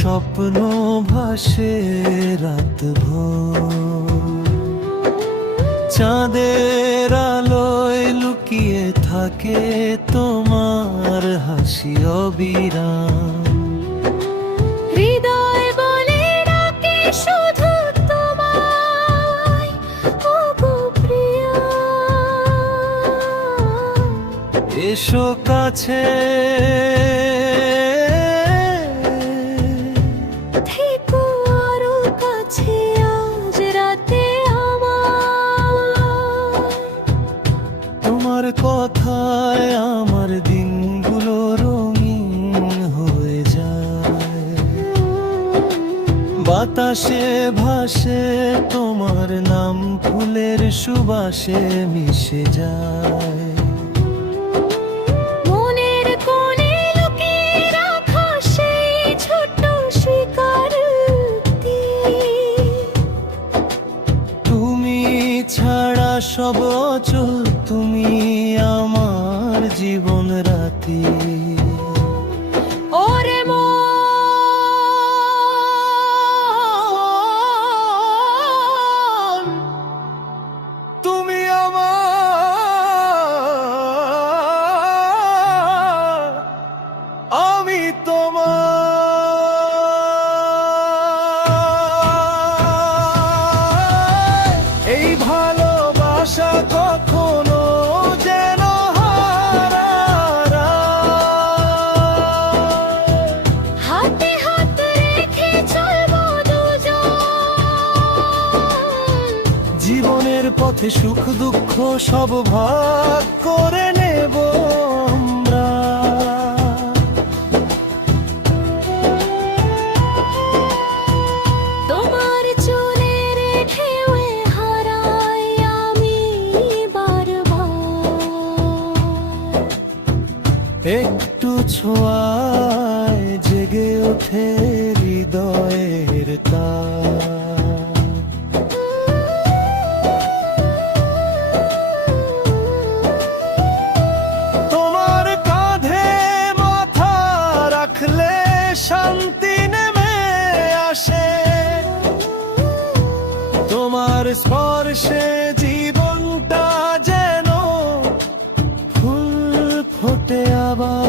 স্বপ্ন ভাসে রাত চাঁদের আলোয় লুকিয়ে থাকে তোমার হাসি অবিরাম। এসো কাছে তোমার কথায় আমার দিনগুলো রঙিন হয়ে যায়। বাতাসে ভাসে তোমার নাম ফুলের সুবাসে মিশে যায়। সব অচল তুমি আমার জীবন রাতি। ওরে তুমি আমার আমি তোমার পথে সুখ দুঃখ সব ভাগ করে নেব আমরা। তোমার চুলের ঢেউয়ে হারাই আমি বারবার। একটু ছোঁয়ায় জেগে ওঠে শান্তি নেমে আসে। তোমার স্পর্শে জীবনটা যেন ফুল ফোটে আবার।